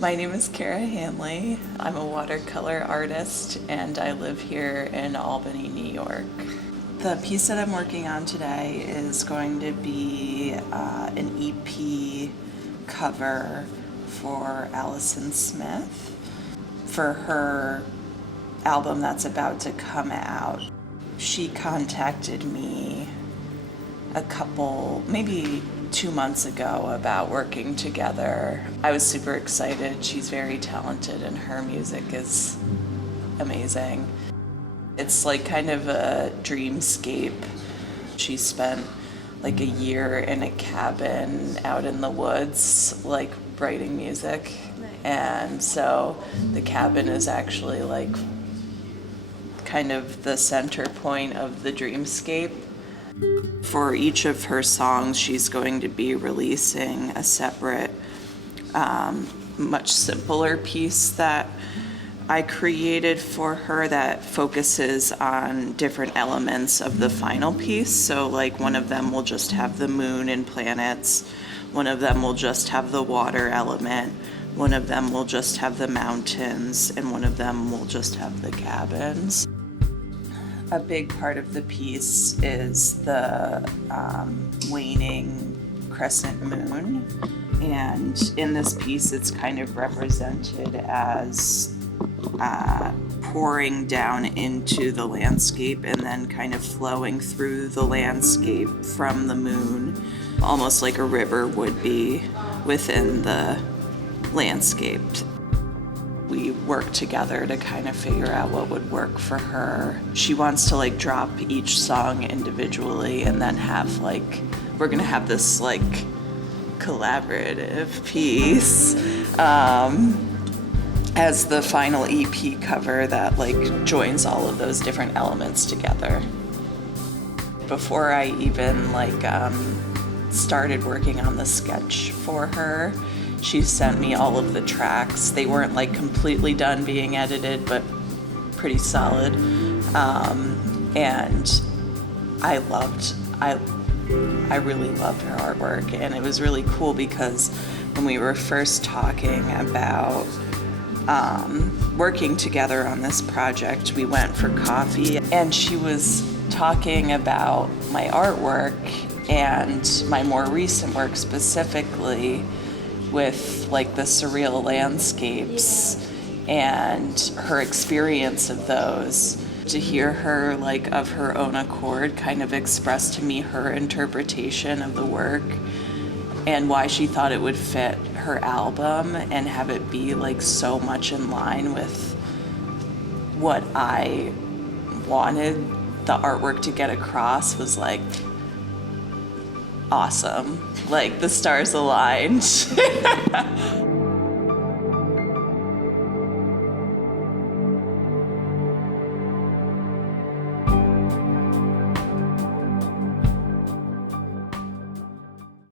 My name is Cara Hanley. I'm a watercolor artist and I live here in Albany, New York. The piece that I'm working on today is going to be an EP cover for Allyson Smith for her album that's about to come out. She contacted me maybe 2 months ago about working together. I was super excited. She's very talented and her music is amazing. It's like kind of a dreamscape. She spent like a year in a cabin out in the woods, like writing music. Nice. And so the cabin is actually like kind of the center point of the dreamscape. For each of her songs, she's going to be releasing a separate, much simpler piece that I created for her that focuses on different elements of the final piece. So like one of them will just have the moon and planets, one of them will just have the water element, one of them will just have the mountains, and one of them will just have the cabins. A big part of the piece is the waning crescent moon, and in this piece it's kind of represented as pouring down into the landscape and then kind of flowing through the landscape from the moon, almost like a river would be within the landscape. We worked together to kind of figure out what would work for her. She wants to like drop each song individually and then have like, we're gonna have this like collaborative piece as the final EP cover that like joins all of those different elements together. Before I even like started working on the sketch for her, she sent me all of the tracks. They weren't like completely done being edited, but pretty solid. And I really loved her artwork, and it was really cool because when we were first talking about working together on this project, we went for coffee and she was talking about my artwork and my more recent work specifically with like the surreal landscapes and her experience of those. To hear her like of her own accord kind of express to me her interpretation of the work and why she thought it would fit her album and have it be like so much in line with what I wanted the artwork to get across was like awesome. Like the stars aligned.